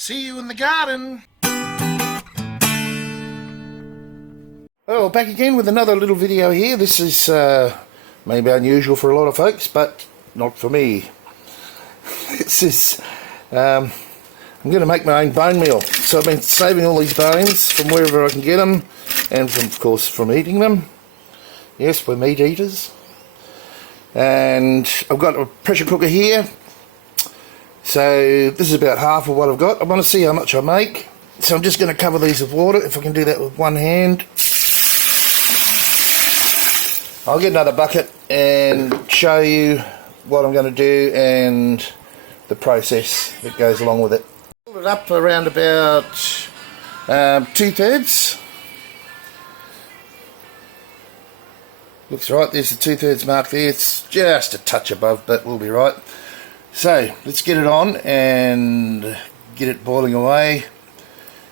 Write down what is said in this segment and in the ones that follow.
See you in the garden. Oh, back again with another little video here. This is maybe unusual for a lot of folks, but not for me. This is, I'm going to make my own bone meal. So I've been saving all these bones from wherever I can get them, and from, of course, from eating them. Yes, we're meat eaters. And I've got a pressure cooker here. So this is about half of what I've got. I want to see how much I make. So I'm just going to cover these with water, if I can do that with one hand. I'll get another bucket and show you what I'm going to do and the process that goes along with it. Fill it up around about 2/3. Looks right, there's the 2/3 mark there. It's just a touch above, but we'll be right. So let's get it on and get it boiling away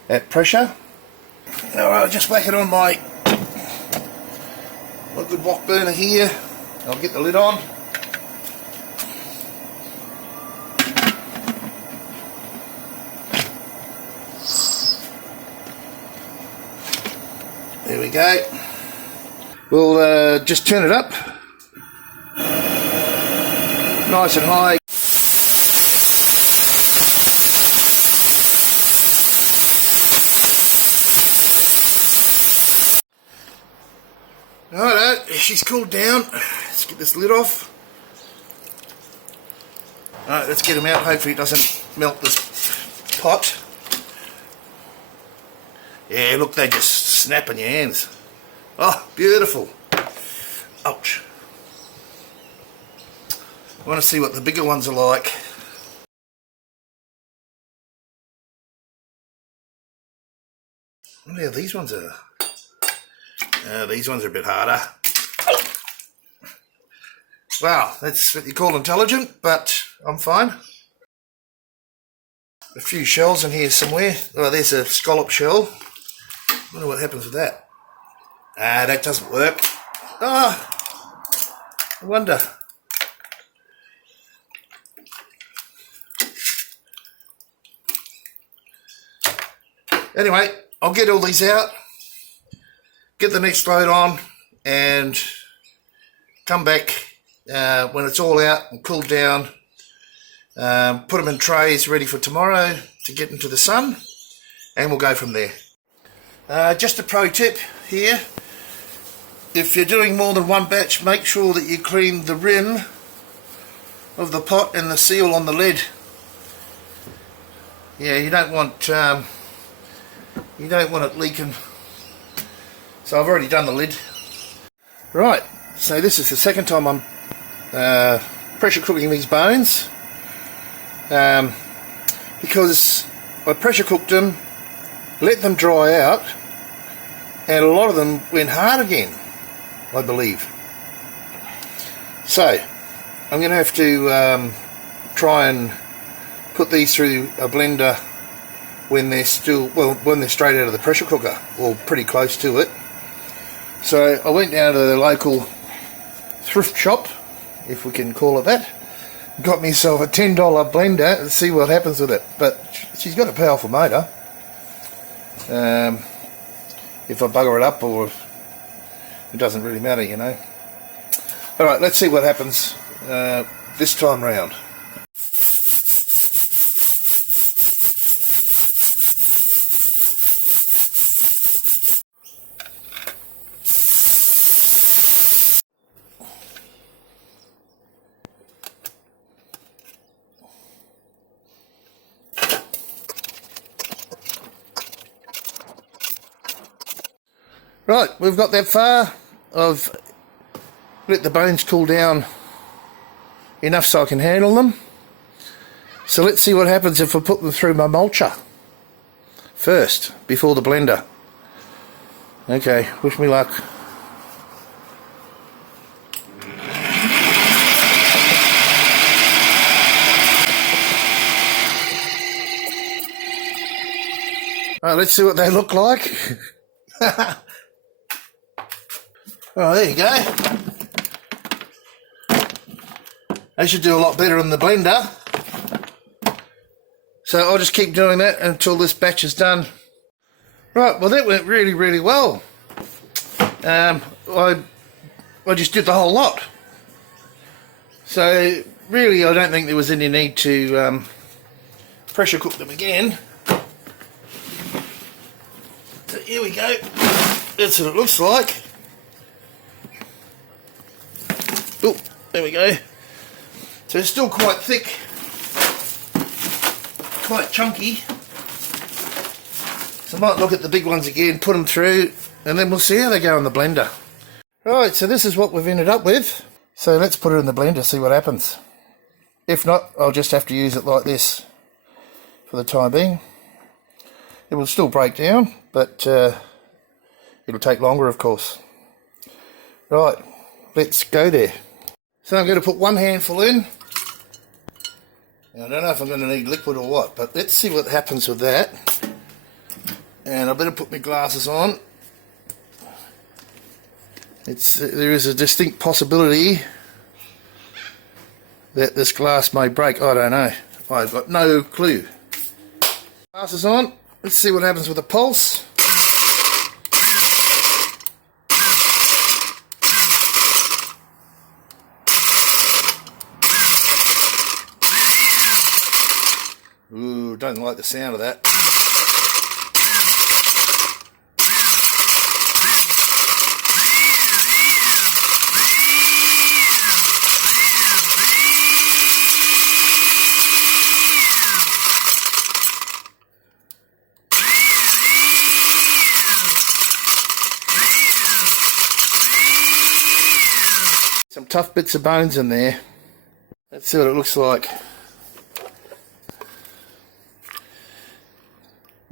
at pressure. Alright, I'll just whack it on my good wok burner here. I'll get the lid on. There we go. We'll just turn it up nice and high. Alright, she's cooled down. Let's get this lid off. Alright, let's get them out. Hopefully it doesn't melt this pot. Yeah, look, they just snap in your hands. Oh, beautiful. Ouch. I want to see what the bigger ones are like. I wonder how these ones are. These ones are a bit harder. Wow, that's what you call intelligent, but I'm fine. A few shells in here somewhere. Oh, there's a scallop shell. I wonder what happens with that. That doesn't work. Ah, I wonder. Anyway, I'll get all these out, get the next load on, and come back when it's all out and cooled down. Put them in trays ready for tomorrow to get into the sun, and we'll go from there. Just a pro tip here. If you're doing more than one batch, make sure that you clean the rim of the pot and the seal on the lid. Yeah, you don't want it leaking. So I've already done the lid. Right, so this is the second time I'm pressure cooking these bones, because I pressure cooked them, let them dry out, and a lot of them went hard again, I believe. So I'm going to have to try and put these through a blender when they're when they're straight out of the pressure cooker, or pretty close to it. So I went down to the local thrift shop, if we can call it that, got myself a $10 blender and see what happens with it. But she's got a powerful motor. If I bugger it up, or it doesn't really matter, you know. Alright, let's see what happens this time round. Right, we've got that far. I've let the bones cool down enough so I can handle them. So let's see what happens if I put them through my mulcher first, before the blender. Okay, wish me luck. Alright, let's see what they look like. Oh, there you go. They should do a lot better in the blender. So I'll just keep doing that until this batch is done. Right, well that went really, really well. I just did the whole lot. So really I don't think there was any need to pressure cook them again. So here we go. That's what it looks like. Oh, there we go. So it's still quite thick, quite chunky. So I might look at the big ones again, put them through, and then we'll see how they go in the blender. Right, so this is what we've ended up with. So let's put it in the blender, see what happens. If not, I'll just have to use it like this for the time being. It will still break down, but it'll take longer, of course. Right, let's go there. So I'm going to put one handful in. I don't know if I'm going to need liquid or what, but let's see what happens with that. And I better put my glasses on. There is a distinct possibility that this glass may break. I don't know. I've got no clue. Glasses on. Let's see what happens with the pulse. Ooh, don't like the sound of that. Some tough bits of bones in there. Let's see what it looks like.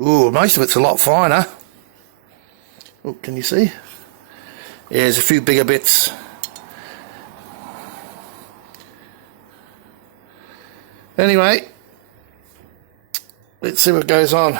Ooh, most of it's a lot finer. Oh, can you see? Yeah, there's a few bigger bits. Anyway, let's see what goes on.